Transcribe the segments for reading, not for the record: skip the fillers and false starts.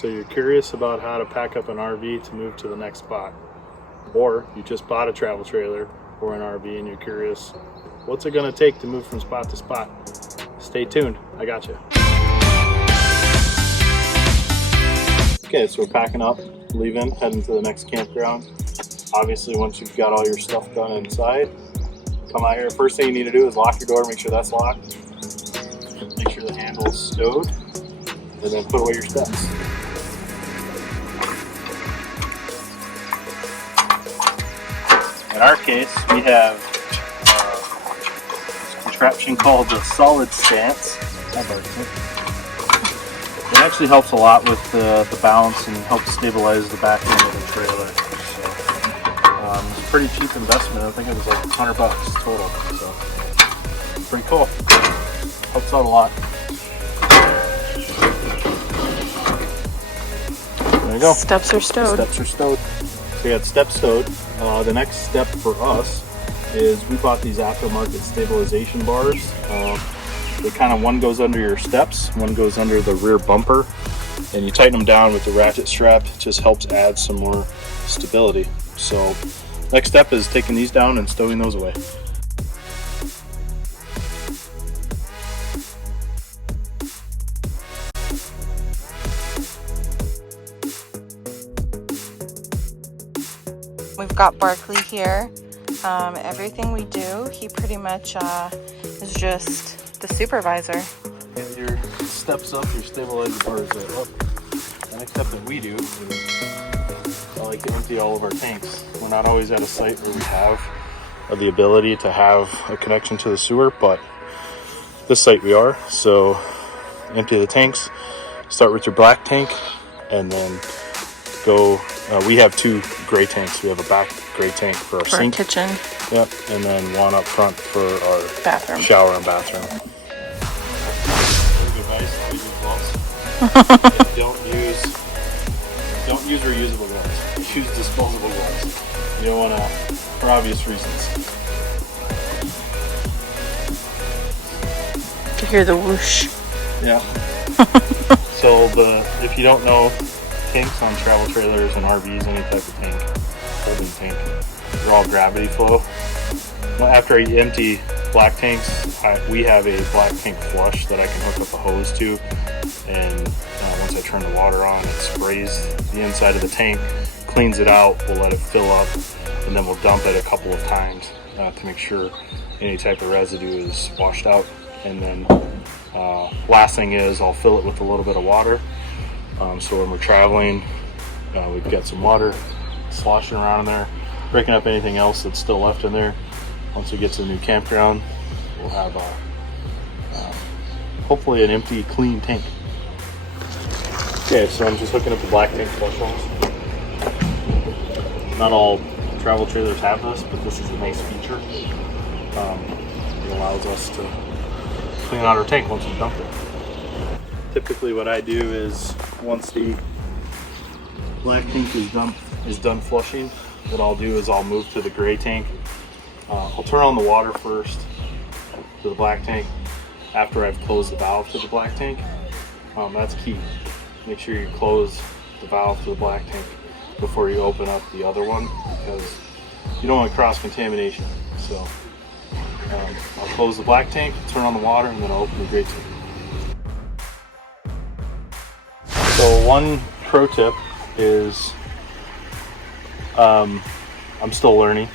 So you're curious about how to pack up an RV to move to the next spot. Or you just bought a travel trailer or an RV and you're curious, what's it gonna take to move from spot to spot? Stay tuned, I got you. Okay, so we're packing up, leaving, heading to the next campground. Obviously, once you've got all your stuff done inside, come out here. First thing you need to do is lock your door, make sure that's locked. Make sure the handle's stowed, and then put away your steps. In our case, we have a contraption called the solid stance. It actually helps a lot with the balance and helps stabilize the back end of the trailer. So, it's a pretty cheap investment. I think it was like $100 total. So pretty cool. Helps out a lot. There you go. Steps are stowed. Steps are stowed. So we had steps stowed. The next step for us is we bought these aftermarket stabilization bars. They kind of, one goes under your steps, one goes under the rear bumper, and you tighten them down with the ratchet strap. It just helps add some more stability. So next step is taking these down and stowing those away. We've got Barkley here. Everything we do, he pretty much is just the supervisor. Get your steps up, your stabilizer bars are up. The next step that we do is I like to empty all of our tanks. We're not always at a site where we have the ability to have a connection to the sewer, but this site we are. So empty the tanks, start with your black tank, and then go, we have two gray tanks. We have a back gray tank for our sink. Kitchen. Yep, and then one up front for our bathroom. Shower and bathroom. Don't use reusable gloves. Use disposable gloves. You don't want to, for obvious reasons. To hear the whoosh. Yeah. So if you don't know, tanks on travel trailers and RVs, any type of tank, holding tank, they're all gravity flow. Well, after I empty black tanks, we have a black tank flush that I can hook up a hose to, and once I turn the water on, it sprays the inside of the tank, cleans it out, we'll let it fill up, and then we'll dump it a couple of times to make sure any type of residue is washed out. And then last thing is I'll fill it with a little bit of water. So when we're traveling, we've got some water sloshing around in there, breaking up anything else that's still left in there. Once we get to the new campground, we'll have hopefully an empty, clean tank. Okay, so I'm just hooking up the black tank flush hose. Not all travel trailers have this, but this is a nice feature. It allows us to clean out our tank once we've dumped it. Typically what I do is once the black tank is done flushing, what I'll do is I'll move to the gray tank. I'll turn on the water first to the black tank after I've closed the valve to the black tank. That's key. Make sure you close the valve to the black tank before you open up the other one, because you don't want cross-contamination. So I'll close the black tank, turn on the water, and then I'll open the gray tank. So one pro tip is, I'm still learning,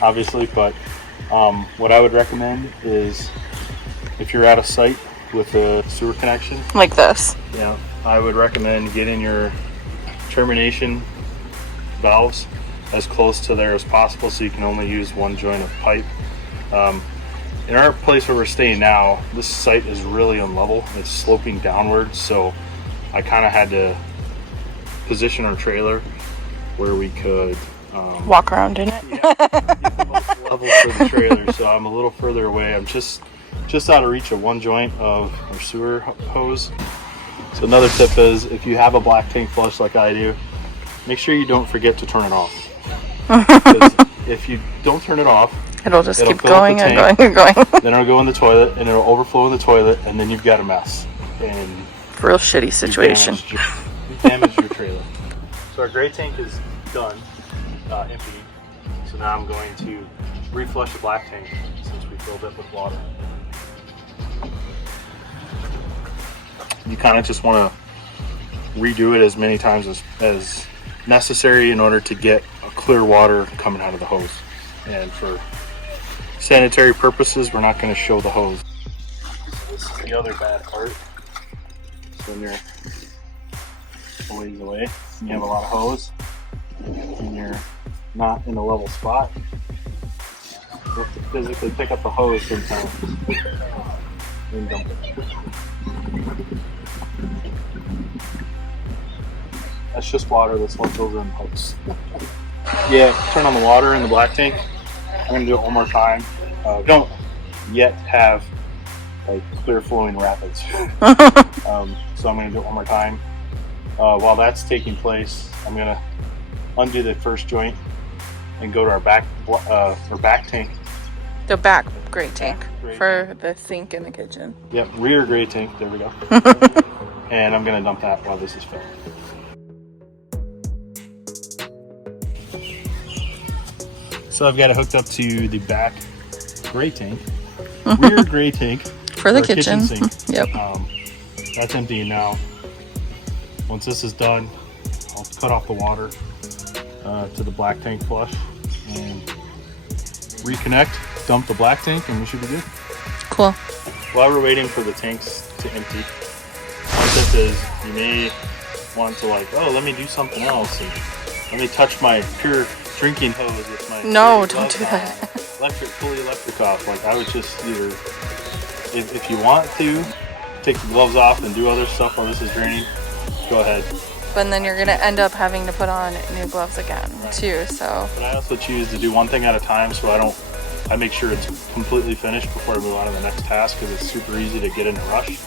obviously, but what I would recommend is if you're at a site with a sewer connection, like this, yeah, I would recommend getting your termination valves as close to there as possible, so you can only use one joint of pipe. In our place where we're staying now, this site is really unlevel. It's sloping downwards, so I kind of had to position our trailer where we could walk around in it. Yeah, get the most level for the trailer. So I'm a little further away. I'm just out of reach of one joint of our sewer hose. So another tip is, if you have a black tank flush like I do, make sure you don't forget to turn it off. Because if you don't turn it off, it'll keep going and going and going. Then it'll go in the toilet, and it'll overflow in the toilet, and then you've got a mess. And real shitty situation. you damaged your trailer. So our gray tank is done, empty. So now I'm going to reflush the black tank since we filled it with water. You kind of just want to redo it as many times as necessary in order to get a clear water coming out of the hose. And for sanitary purposes, we're not going to show the hose. So this is the other bad part. So when you're a ways away, you have a lot of hose, and you're not in a level spot, you have to physically pick up the hose sometimes and dump it. That's just water that's left over in the hose. Yeah, turn on the water in the black tank. I'm going to do it one more time. We don't yet have like clear flowing rapids. So I'm going to do it one more time. While that's taking place, I'm going to undo the first joint and go to our back tank. The back gray tank gray for tank. the sink in the kitchen. Yep, rear gray tank. There we go. And I'm going to dump that while this is filled. So I've got it hooked up to the back gray tank, rear gray tank for the kitchen sink. Yep. That's empty now. Once this is done, I'll cut off the water to the black tank flush and reconnect, dump the black tank, and we should be good. Cool. While we're waiting for the tanks to empty, one tip is you may want to like, oh, let me do something else and let me touch my pure drinking hose with my no, don't do that. Fully electric off. Like I would just either, if you want to take the gloves off and do other stuff while this is draining, go ahead. But then you're gonna end up having to put on new gloves again too. So. But I also choose to do one thing at a time, so I make sure it's completely finished before I move on to the next task, because it's super easy to get in a rush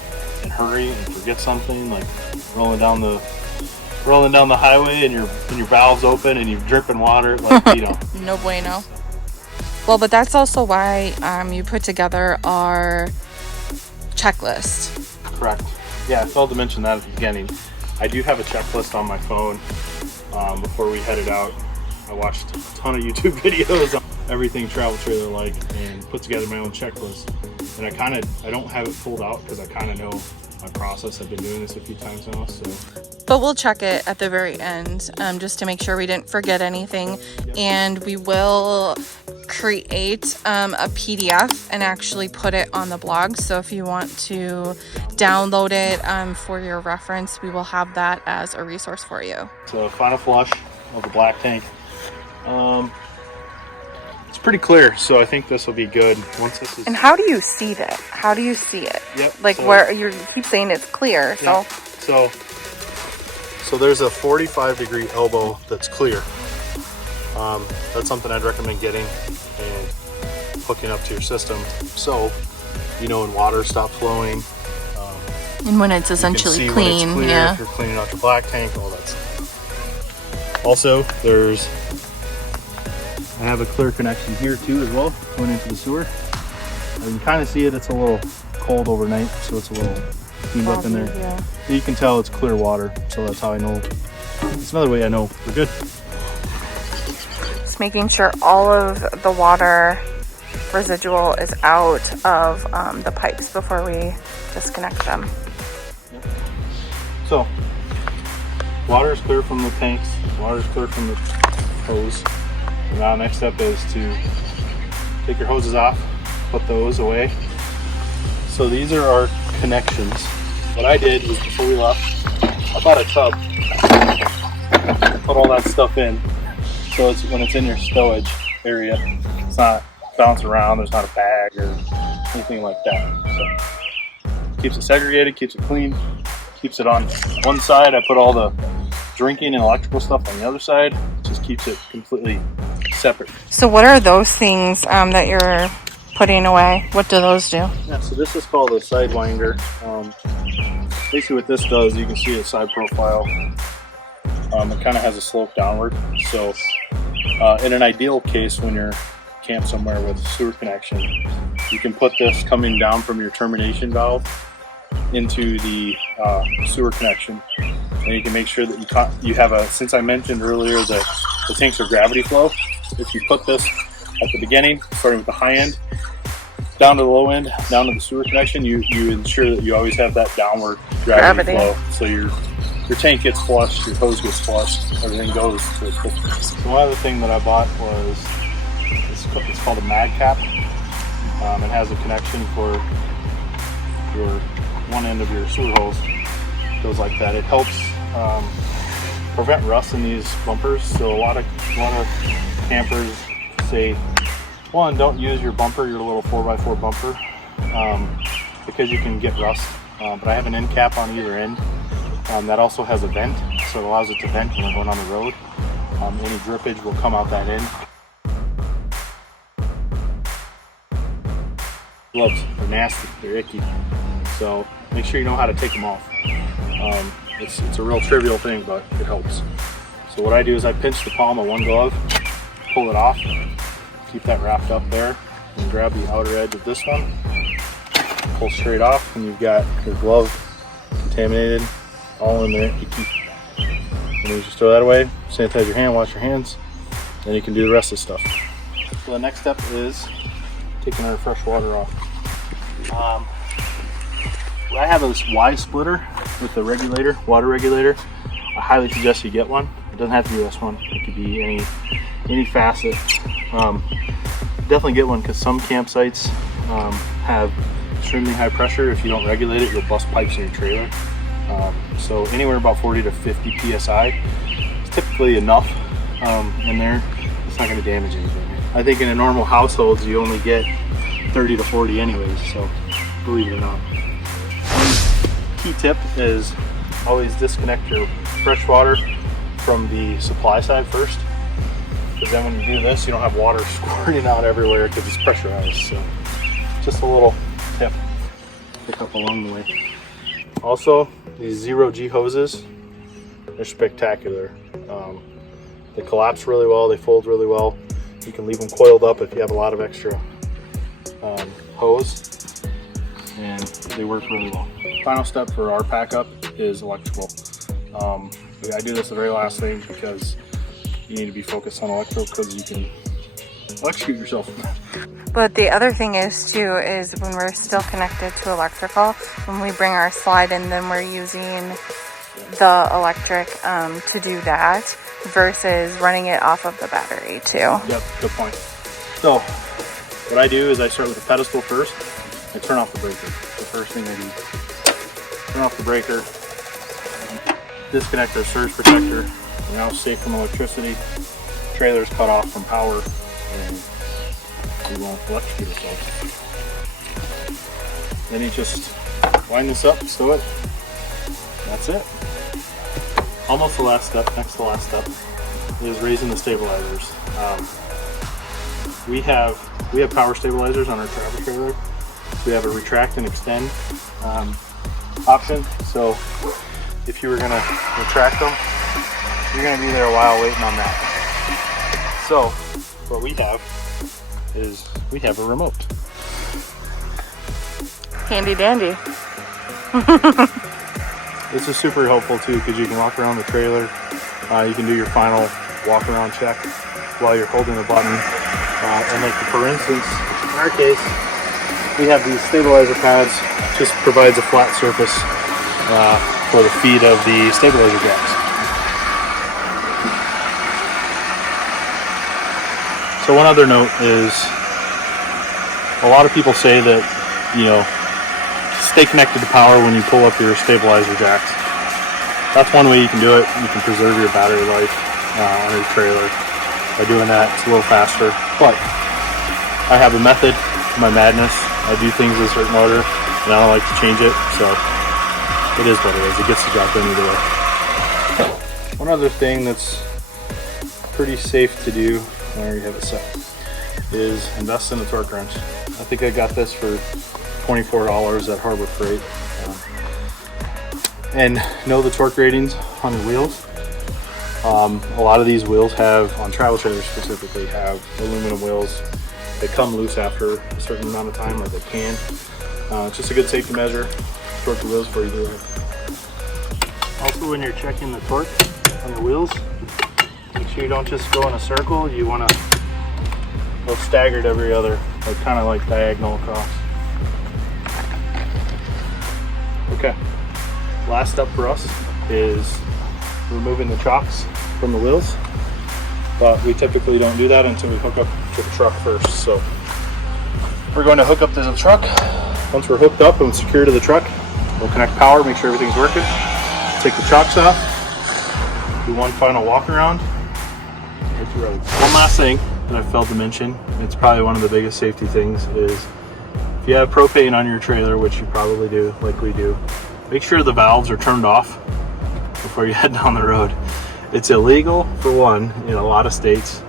and hurry and forget something, like rolling down the highway and your valves open and you're dripping water, like you know. No bueno. Well, but that's also why you put together our checklist. Correct. Yeah, I failed to mention that at the beginning. I do have a checklist on my phone. Before we headed out, I watched a ton of YouTube videos on everything travel trailer like and put together my own checklist. And I don't have it pulled out because I kind of know my process. I've been doing this a few times now, so. But we'll check it at the very end just to make sure we didn't forget anything. Yep. And we will create a PDF and actually put it on the blog. So if you want to download it for your reference, we will have that as a resource for you. So final flush of the black tank. It's pretty clear, so I think this will be good. Once this is. And how do you see that? How do you see it? Yep. Like so, where you keep saying it's clear, so. Yeah. So there's a 45-degree elbow that's clear. That's something I'd recommend getting and hooking up to your system. So, you know, when water stops flowing. And when it's essentially clean, clear, yeah. If you're cleaning out your black tank, all that stuff. Also, I have a clear connection here too as well, going into the sewer. You can kind of see it, it's a little cold overnight, so it's a little cleaned up in there. Yeah. But you can tell it's clear water, so that's how I know. It's another way I know we're good. Just making sure all of the water residual is out of the pipes before we disconnect them. Yep. So, water is clear from the tanks, water is clear from the hose. And now next step is to take your hoses off, put those away. So these are our connections. What I did was before we left, I bought a tub, put all that stuff in. So it's, when it's in your stowage area, it's not bouncing around, there's not a bag or anything like that. So keeps it segregated, keeps it clean, keeps it on one side. I put all the drinking and electrical stuff on the other side. Just keeps it completely separate. So what are those things that you're putting away? What do those do? Yeah, so this is called a sidewinder. Basically what this does, you can see a side profile. It kind of has a slope downward. So in an ideal case, when you're camped somewhere with a sewer connection, you can put this coming down from your termination valve into the sewer connection, and you can make sure that you have a, since I mentioned earlier that the tanks are gravity flow, if you put this at the beginning, starting with the high end, down to the low end, down to the sewer connection, you ensure that you always have that downward gravity flow. So your tank gets flushed, your hose gets flushed, everything goes to its full. So one other thing that I bought was, it's called a mag cap. It has a connection for your one end of your sewer hose. It goes like that. It helps prevent rust in these bumpers. So a lot of campers say, one, don't use your bumper, your little 4x4 bumper, because you can get rust. But I have an end cap on either end that also has a vent, so it allows it to vent when we're going on the road. Any drippage will come out that end. Gloves, they're nasty, they're icky, so make sure you know how to take them off. It's a real trivial thing, but it helps. So what I do is I pinch the palm of one glove, pull it off, keep that wrapped up there, and grab the outer edge of this one, pull straight off, and you've got your glove contaminated all in there. And you just throw that away, sanitize your hand, wash your hands, then you can do the rest of the stuff. So the next step is taking our fresh water off. I have this Y splitter with the regulator, water regulator. I highly suggest you get one. It doesn't have to be this one. It could be any facet. Definitely get one, because some campsites have extremely high pressure. If you don't regulate it, you'll bust pipes in your trailer. So anywhere about 40 to 50 psi is typically enough in there. It's not going to damage anything. I think in a normal household you only get 30 to 40 anyways, so believe it or not. One key tip is always disconnect your fresh water from the supply side first, because then when you do this you don't have water squirting out everywhere because it's pressurized. So just a little tip pick up along the way. Also, these 0G hoses, they're spectacular. They collapse really well, they fold really well. You can leave them coiled up if you have a lot of extra hose, and they work really well. Final step for our pack up is electrical. I do this the very last thing because you need to be focused on electrical, because you can electrocute yourself. But the other thing is too, is when we're still connected to electrical, when we bring our slide in, then we're using the electric to do that versus running it off of the battery too. Yep, good point. So what I do is I start with the pedestal first. I turn off the breaker. The first thing I do. Turn off the breaker, disconnect our surge protector. We're now safe from electricity. Trailer's cut off from power, and we won't electrocute ourselves. Then you just wind this up, stow it. That's it. Almost the last step, next to the last step, is raising the stabilizers. We have power stabilizers on our travel trailer. We have a retract and extend option. So if you were gonna retract them, you're gonna be there a while waiting on that. So what we have is we have a remote. Handy dandy. This is super helpful too, because you can walk around the trailer. You can do your final walk around check while you're holding the button. And like for instance, in our case, we have these stabilizer pads. Just provides a flat surface for the feet of the stabilizer jacks. So one other note is, a lot of people say that, stay connected to power when you pull up your stabilizer jacks. That's one way you can do it. You can preserve your battery life on your trailer by doing that. It's a little faster, but I have a method to my madness. I do things in a certain order, and I don't like to change it, so it is what it is. It gets the job done either way. One other thing that's pretty safe to do, there you have it set, is invest in a torque wrench. I think I got this for $24 at Harbor Freight. And know the torque ratings on your wheels. A lot of these wheels have, on travel trailers specifically, have aluminum wheels. They come loose after a certain amount of time, or they can. It's just a good safety measure. torque the wheels before you do that. Also, when you're checking the torque on the wheels, make sure you don't just go in a circle. You want to go staggered every other, like kind of like diagonal across. Okay, last step for us is removing the chocks from the wheels, but we typically don't do that until we hook up to the truck first. So we're going to hook up to the truck. Once we're hooked up and secure to the truck, we'll connect power, make sure everything's working, take the chocks off, do one final walk around. One last thing that I failed to mention, it's probably one of the biggest safety things, is if you have propane on your trailer, which you probably do, like we do, make sure the valves are turned off before you head down the road. It's illegal, for one, in a lot of states.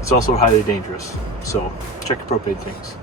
It's also highly dangerous. So check your propane tanks.